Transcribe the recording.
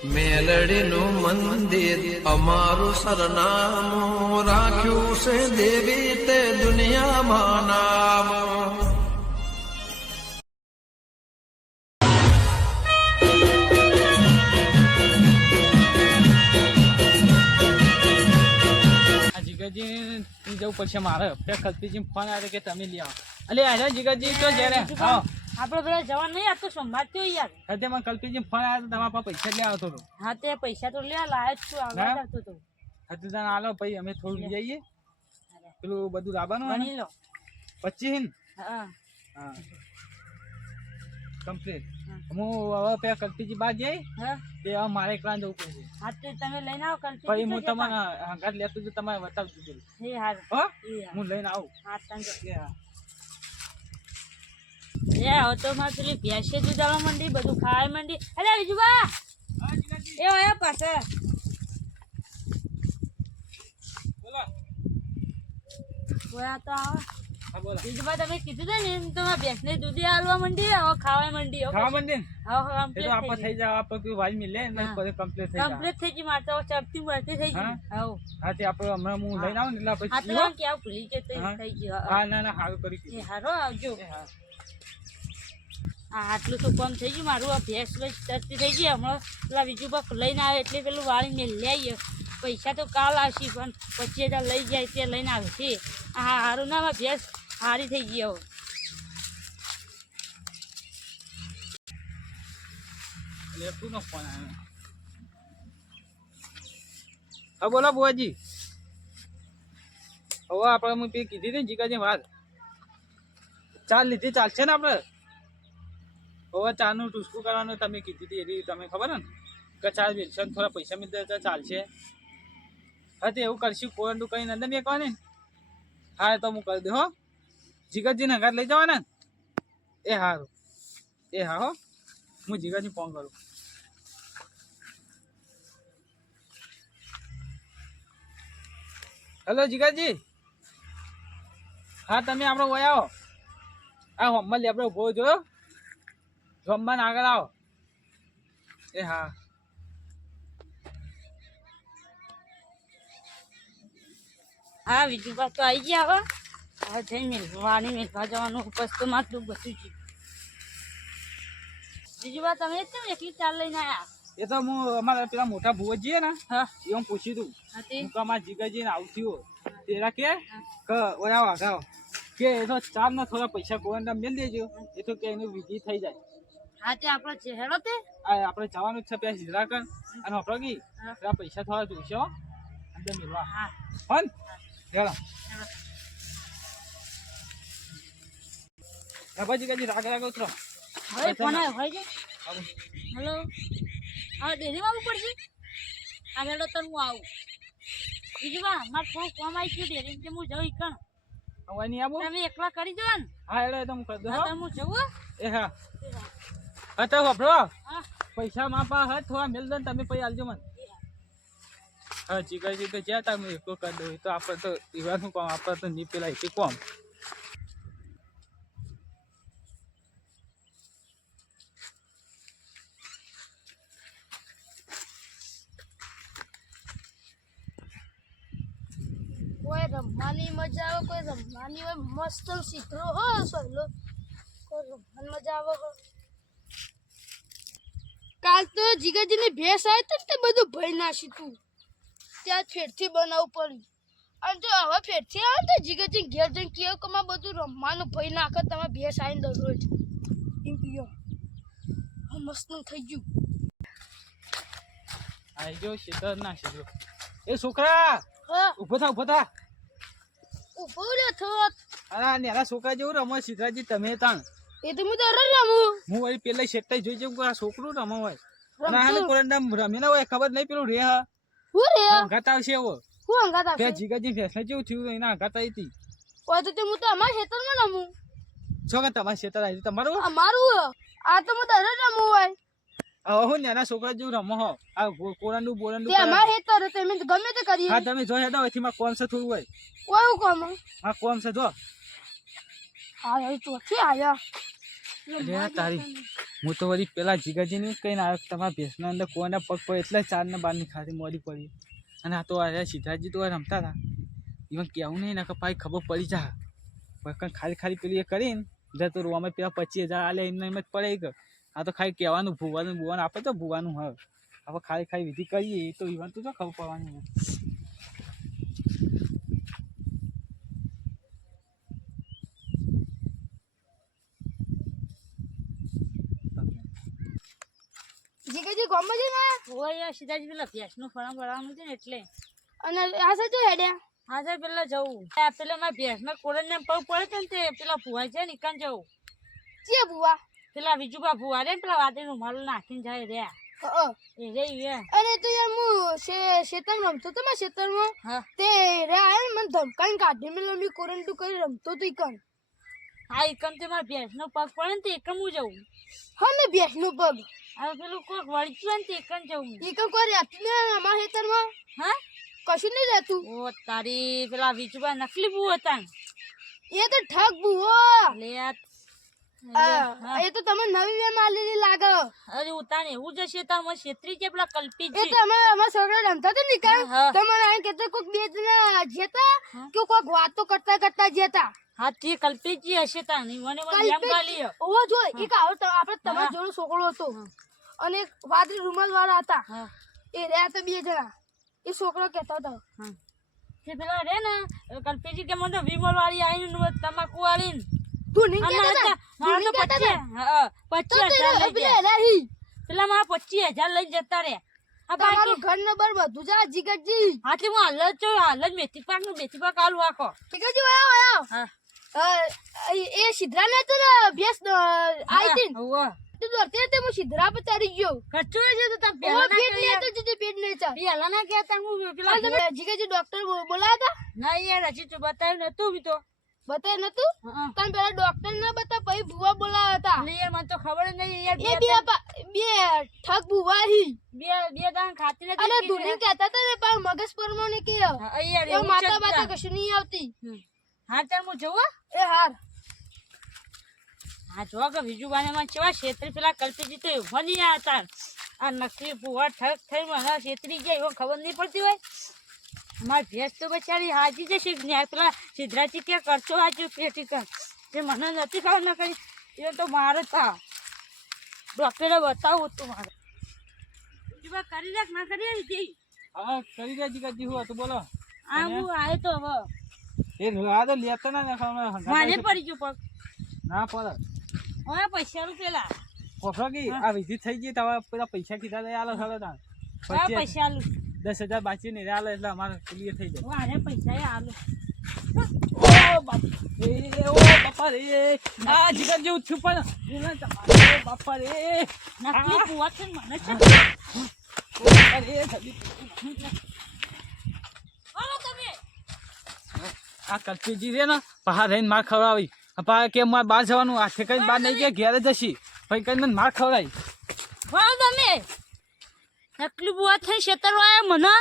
મેલડીનું મંદિર અમારું સરનામું રાખ્યું છે દેવી તે દુનિયામાં નામ. જીગાજી જવું પડશે મારે. કલ્પીજી ફોન આવ્યો કે તમે લઈ આવો. અલે આજા જીગાજી તો જ્યારે હા આપડે પેલા જવાન નહીં આ તો સંભાળતો યાર. હા મને કલ્પીજી ફોન આવ્યો તમારા પાસે પૈસા લઈ આવતો હતો. હા તે પૈસા તો લે લાયો જ છું આગળ જતો તો. હા તો તને આલો ભાઈ અમે થોડું લઈ જઈએ પેલું બધું લાવવાનું ગણી લો 25. હા હા કમ્પ્લીટ. હું હવે પેલા કલ્પીજી બાદ જઈ હા તે હવે મારે એકલા જવું પડશે. હા તે તમે લઈને આવો કલ્પી. પછી હું તમને હંગાત લેતો તો તમારે બતાવજો પેલું. એ હાર હો હું લઈને આવું. હા તંજો એ હા એ હવે તો મારે પેલી ભેંસે દૂધાવા માંડી બધું ખાવા માંડી. અરે વિજુબા એ આયા પાસે બોલો. ઓયા તો આવો. હા બોલો. વિજુબા તમે કીધું છે ને એમ તો મારા ભેંસને દૂધી આલવા માંડી હવે ખાવા માંડી. ખાવા માંડી ને હવે એ તો આપણે થઈ જાય આપણે કોઈ વાલ મિલે ને પછી કમ્પ્લીટ થઈ જાય. કમ્પ્લીટ થઈ ગઈ મારે તો ચપટી મળતી થઈ ગઈ. હા હા તે આપણે હમણાં હું લઈને આવું ને એટલે હા પછી તો કેવું ભૂલી જતો થઈ ગયો. હા ના ના સારું કરી એ દીધું. હારો આવજો. હા આટલું તો કામ થઈ ગયું મારું. આ ભેંસ બસ તરતી થઈ ગઈ. હમણાં પેલા બીજું પાક લઈને આવે એટલે પેલું વાળી મેં લઈ આવીએ. પૈસા તો કાલ આવશે પણ 25,000 લઈ જાય તે લઈને આવે છે. હા હારું ના માં ભેંસ હારી થઈ ગઈ હવે. લેતું નો ફોન આવ્યો. હા બોલો બુઆજી. હવે આપણે હું પે કીધી હતી ને જીગાજી વાત ચાલ લીધી ચાલશે ને આપણે. હવે ચાનું ટૂસકું કરવાનું તમે કીધી હતી એવી તમે ખબર ને કે ચાલ વિલ્સન થોડા પૈસા મિલતે તો ચાલશે. હા તે એવું કરશું કોરંડું કઈ અંદર મેં કહો ને. હા તો હું કરી દઉં હો. જીગાજીને હંગાત લઈ જવાના ને એ સારું. એ હા હો હું જીગાજી ફોન કરું. હેલો જીગાજી. હા તમે આપણે ઓય આવો. આ હોમમાં લેબડો ઉભો જોયો જમવાને આગળ આવો. એ હા હા બીજું પાક તો આવી ગયા હવે. હવે જઈ મેળવાની મેળવા જવાનું બસ તો મારું બધું જ. બીજું વાત તમે કેમ એકલી ચાલ લઈને આવ્યા? એ તો હું અમારા પેલા મોટા ભુવજીએ ને હા એ હું પૂછ્યું તું હા તે હું કે અમારા જીગાજી ને આવતી તેરા કે ઓયા વાગાવ કે એનો ચાર ના થોડા પૈસા ગોવંડા મેળ દેજો એ તો કે એનું વિધિ થઈ જાય. હા તે આપણો ચહેરો તે આ આપણે જવાનું જ છે પેલા હિજરા કર અને આપણો કી પેલા પૈસા થોડા જોઈશે હો અંદર મેળવા. હા હન હેલો બાબા જીગાજી રાગ રાગ ઉતરો. હવે ફોન આવ્યો હોય છે. હેલો હા ડેરીમાં આવવું પડશે. આ મેળો તો હું આવું. બીજું વા મારે થોડું કામ આવી ગયું ડેરી કે હું જઉં કણ. હવે નહીં આવું. તમે એકલા કરી દો ને. હા એટલે તો હું કરી દઉં. હા હું જવું. એ હા હા તો વાપરો હા પૈસા માપા હા થોડા મેળ દો ને તમે પછી આલજો મને. હા જીગાજી તો જ્યાં તમે એકલો કરી દઉં તો આપણે તો એવાનું કામ આપણે તો નહીં પેલા એથી કોમ. કોઈ રમવાની મજા આવે કોઈ રમવાની હોય મસ્ત શીખરો હો સહેલો કોઈ રમવાની મજા આવે હો. કાલ તો જીગાજીની ભેંસ આવી તો તે બધું ભય નાસી તું ત્યાં ફેરથી બનાવવું પડ્યું. અને જો હવે ફેરથી આવે તો જીગાજી ઘેર જઈને કેવું કે માં બધું રમવાનું ભય નાખે તમે ભેંસ આવીને દરરોજ એમ કયો મસ્ત થઈ ગયું. આઈ જો શીતળ ના શીખો. એ છોકરા હા ઉભો થા ઉભો થા. ઉભો રહ્યો થોત અરે નેરા છોકરા જેવું રમો સીધરાજી તમે તાણ. એ તો હું દરરોજ રમું. હું વળી પેલા શેઠાઈ જોઈ જઉં કે આ છોકરું રમો હોય અને રમતું. હાલે કોરંડા રમેલા હોય ખબર નહીં પેલું રે હા હું રે હંગાત આવશે એવો. હું હંગાત બે આવશે જીગાજી ફેસલા જેવું થયું એના હંગાત આવી હતી. હોય તો તે હું તો અમારા ખેતરમાં રમું. છો કે તમારે શેતર આવી તમારું અમારું આ તો હું દરરોજ રમું હોય હવે હું નાના છોકરા જેવું રમો હો આ કોરંડું બોરંડું તે અમારા ખેતર તમે ગમે તે કરીએ. હા તમે જો હેડા એથી માં કોમ છે થોડું હોય કોઈ કોમ હા કોમ છે જો હા એ ચોથી આયા અરે તારી હું તો વળી પેલા જીગાજીને કહીને આવ્યો તમારા ભેંસના અંદર કોઈના પગ પડે એટલે 4 ને 12 ની ખાધી મોડી પડી અને આ તો આ સિદ્ધાર્થજી તો રમતા હતા ઇવન કહેવું નહીં ને કે ભાઈ ખબર પડી જા પણ ખાલી પેલી એ કરીને જતો રોવામાં પેલા 25,000 આલે એમને એમ જ પડે કે આ તો ખાલી કહેવાનું ભૂવાનું આપે તો ભૂવાનું હવે આપણે ખાલી વિધિ કરીએ તો ઇવન તો જો ખબર પડવાની જીગાજી ગોમમાં છે ને ઓય સીધાજી પેલા ભેંસનું ફળા ભરવાનું છે ને એટલે અને આ સાચો હેડ્યા હા સાહેબ પેલા જવું પેલા મારા ભેંસના કોળને પગ પડે છે ને તે પેલા ભુવા છે ને ઈકન જવું ચિયા બુવા પેલા બીજું ભુવા રે ને પેલા વાતે રૂમાલ નાખીને જાય રહ્યા એ રે અરે તો યાર હું શેતર રમતો તો મારા શેતરમાં હા તે રે આયા ને મને ધમકાઈને કાઢી મેલો મેં કોરંટુ કરી રમતો તો ઈકન હા ઈકન તે મારા ભેંસનો પગ પડે ને તે એકમ હું જવું હા ને ભેંસનો પગ હવે પેલું કોઈક વળગ્યું ને તે એકમ જવું ઈકન કોઈ રહેતું ને અમારા ખેતરમાં હા કશું નહીં રહેતું ઓ તારી પેલા બીજું નકલી બુ હતા એ તો ઠગ બુઓ લે એ તો તમે નવી વેમ આલેલી લાગે અરે ઉતાને એવું જશે તાર મને છેતરી છે પેલા કલ્પી એ તો અમારા છોકરા રમતા હતા ને કાં હા. તમારે આ કહેતા કોઈક બે જણા જેતા કે કોઈક વાતો કરતા જેતા હા તે કલ્પીજી હશે તા નહીં મને એમ ગાલી ઓવો જો એક આવો આપણે તમારા જોડે છોકરો હતો અને એક વાદળી રૂમાલ વાળા હતા હા એ રહ્યા તો બે જણા એ છોકરો કહેતો હતો હા તે પેલા રે ને કલ્પીજી કે મને વિમલ વાળી આવીને તમાકુ વાળી તું નહીં કહેતા મારા તો 25,000 લઈ ગયા પેલા મારા 25,000 લઈ જતા રે આ બાકી તમારું ઘર નંબર બધું જા જીગરજી હાથી હું હાલ જ મેથી પાક આલુ આખો જીગરજી આયો હા એ સિદ્ધરા ને તો ભેંસ આવી હતી હોવ તો દોરતે તે હું સિદ્ધરા પર ચડી ગયો કચ્ચો છે તો તમે પેલા પેલા પેટ ને તો જતી પેટ ને ચા પેલા ના કહેતા હું પેલા તમે જીગરજી ડોક્ટર બોલાયા હતા ના યાર હજી તો બતાવ્યું નતું બી તો બતાય નતું તમે પેલા ડોક્ટર ના બતા પછી ભુવા બોલાયા હતા એટલે યાર મને તો ખબર જ નહીં યાર એ બે ઠગ ભુવા હી બે દાણ ખાતી નથી અને ધૂની કહેતા હતા ને પણ મગજ પરમો ને કે યાર એ માતા બાતા કશું નહીં આવતી હા ચાલ હું જોવા એ હાર હા જો કે બીજું બાને માં કેવા છેતરી પેલા કલ્પીજી તો એવા નહીં હતા આ નકલી ભુવા ઠગ થઈ મને છેતરી ગયા એવો ખબર નહીં પડતી હોય મારી ભેંસ તો બચારી હાજી જશે ને પેલા સિદ્ધરાજી કે કરશો હાજી પેટી કર જે મને નથી ખબર ન કરી એ તો મારે થા ડોક્ટરે બતાવું તું મારે કરી રાખ ના કરી દીધી હા કરી દે જીગાજી હું તો બોલો આ હું આવ્યો તો હવે એ આ તો લેતા ના દેખાવ મારે પડી ગયું પગ ના પડે હવે પૈસા રૂપિયા કોફરાકી આ વિધિ થઈ ગઈ તો પેલા પૈસા કીધા તો આલો ખરો તા હવે પૈસા આલું 10,000 બાકી નહીં આલે એટલે અમારે ક્લિયર થઈ જાય મારે પૈસા આલું ઓ બાપા રે આ જીગાજી ઉઠ્યું પણ એના તમારે બાપા રે નકલી પુઆ છે ને મને છે અરે જલ્દી હાલો તમે આ કલ્પીજી રે ને પહાડ રહીને માર ખવડાવી પા કે મારે બહાર જવાનું હાથે કઈ બહાર નહીં ગયા ઘેર જશી પછી કઈ મને માર ખવડાવી હાલો તમે નકલી પુઆ થઈને છેતરવા આવ્યા મને